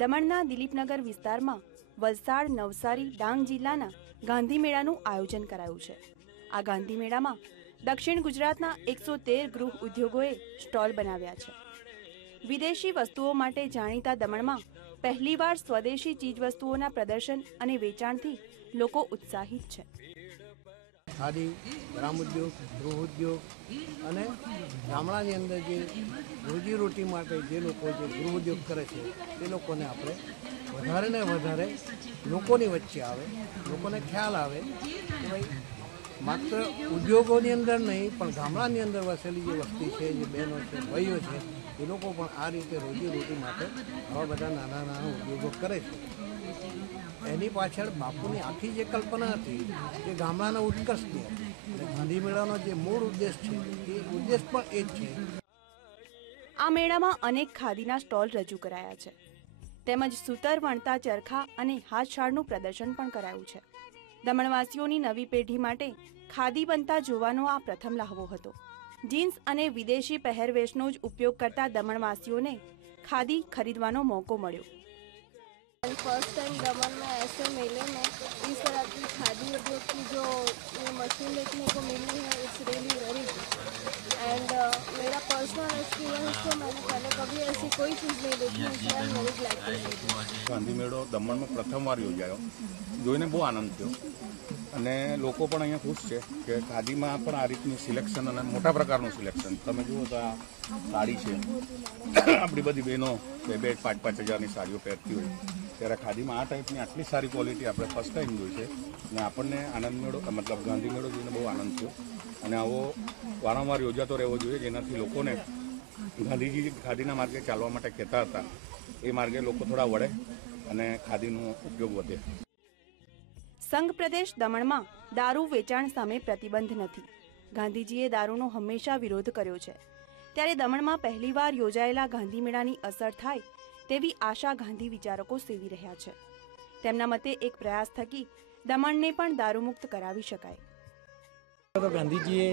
દમણના દિલીપનગર વિસ્તારમાં વલસાડ, નવસારી, ડાંગ જિલ્લાના ગાંધી મેળાનું આયોજન કરાયું છે. આ ગાંધી મેળામાં દક્ષિણ ગુજરાતના એકસો તેર ગૃહ ઉદ્યોગોએ સ્ટોલ બનાવ્યા છે. વિદેશી વસ્તુઓ માટે જાણીતા દમણમાં પહેલીવાર સ્વદેશી ચીજવસ્તુઓના પ્રદર્શન અને વેચાણથી લોકો ઉત્સાહિત છે. ખાદી ગ્રામ ઉદ્યોગ ગૃહ ઉદ્યોગ અને ગામડાની અંદર જે રોજીરોટી માટે જે લોકો જે ગૃહ ઉદ્યોગ કરે છે તે લોકોને આપણે વધારે ને વધારે લોકોની વચ્ચે આવે, લોકોને ખ્યાલ આવે કે ભાઈ માત્ર ઉદ્યોગોની અંદર નહીં, પણ ગામડાની અંદર વસેલી જે વસ્તી છે, જે બહેનો છે, ભાઈઓ છે, એ લોકો પણ આ રીતે રોજીરોટી માટે આવા બધા નાના નાના ઉદ્યોગો કરે છે. એની પાછળ બાપુની આખી જે કલ્પના હતી, એ ગામડાના ઉત્કર્ષની હતી અને ગાંધી મેળાનો જે મૂળ ઉદ્દેશ છે, એ ઉદ્દેશ પણ એ જ છે. આ મેળામાં અનેક ખાદીના સ્ટોલ રજૂ કરાયા છે. તેમજ સૂતર, વણતા, ચરખા અને હાથશાળનું પ્રદર્શન પણ કરાયું છે. દમણવાસીઓની નવી પેઢી માટે ખાદી બનતા જોવાનો આ પ્રથમ લહાવો હતો. જીન્સ અને વિદેશી પહેરવેશનો જ ઉપયોગ કરતા દમણવાસીઓને ખાદી ખરીદવાનો મોકો મળ્યો. फर्स्ट टाइम दमन में ऐसे मेले में इस तरह की खादी उद्योग की जो ये मशीन देखने को मिली है it's really very good and मेरा पर्सनल एक्सपीरियंस तो मैंने पहले कभी ऐसी कोई चीज़ नहीं देखी इसलिए I am very glad to see Gandhi મેળો દમણમાં પ્રથમવાર યોજાયો જોઈને બહુ આનંદ થયો અને લોકો પણ અહીંયા ખુશ છે કે ખાદીમાં પણ આ રીતનું સિલેક્શન અને મોટા પ્રકારનું સિલેક્શન. તમે જુઓ તો આ સાડી છે. આપણી બધી બહેનો બે બે પાંચ પાંચ હજારની સાડીઓ પહેરતી હોય. ત્યારે ખાદીમાં આ ટાઈપની આટલી સારી ક્વોલિટી આપણે ફર્સ્ટ ટાઈમ જોઈ છે. અને આપણને આનંદ મેળો મતલબ ગાંધી મેળો જોઈને બહુ આનંદ થયો. અને આવો વારંવાર યોજાતો રહેવો જોઈએ, જેનાથી લોકોને ગાંધીજી ખાદીના માર્ગે ચાલવા માટે કહેતા હતા. એ માર્ગે લોકો થોડા વળે અને ખાદીનો ઉપયોગ વધે. સંઘ પ્રદેશ દમણમાં દારૂ વેચાણ સામે પ્રતિબંધ નથી. ગાંધીજીએ દારૂનો હંમેશા વિરોધ કર્યો છે. ત્યારે દમણમાં પહેલીવાર યોજાયેલા ગાંધી મેળાની અસર થાય તેવી આશા ગાંધી વિચારકો સેવી રહ્યા છે. તેમના મતે એક પ્રયાસ થકી દમણને પણ દારૂમુક્ત કરાવી શકાય. ગાંધીજીએ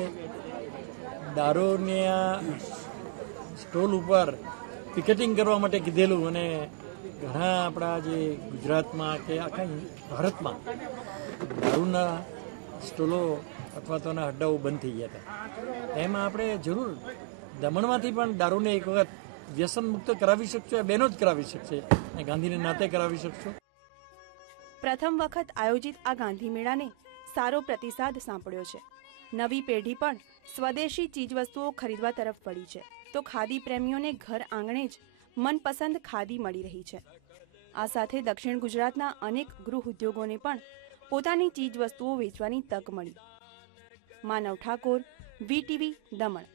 દારૂને સ્ટોલ ઉપર પિકેટિંગ કરવા માટે કીધેલું અને ઘણા આપણા જે ગુજરાતમાં કે આખા ભારતમાં દારૂના સ્ટોલો અથવા તો એના અડ્ડાઓ બંધ થઈ ગયા હતા. એમાં આપણે જરૂર દમણમાંથી પણ દારૂને એક વખત વ્યસન મુક્ત કરાવી શકશો, એ બહેનો જ કરાવી શકશે અને ગાંધીને નાતે કરાવી શકશો. પ્રથમ વખત આયોજિત આ ગાંધી મેળાને સારો પ્રતિસાદ સાંપડ્યો છે. નવી પેઢી પણ સ્વદેશી ચીજવસ્તુઓ ખરીદવા તરફ વળી છે. તો ખાદી પ્રેમીઓને ઘર આંગણે જ મનપસંદ ખાદી મળી રહી છે. આ સાથે દક્ષિણ ગુજરાતના અનેક ગૃહ ઉદ્યોગોને પણ પોતાની ચીજવસ્તુઓ વેચવાની તક મળી. માનવ ઠાકોર વીટીવી દમણ.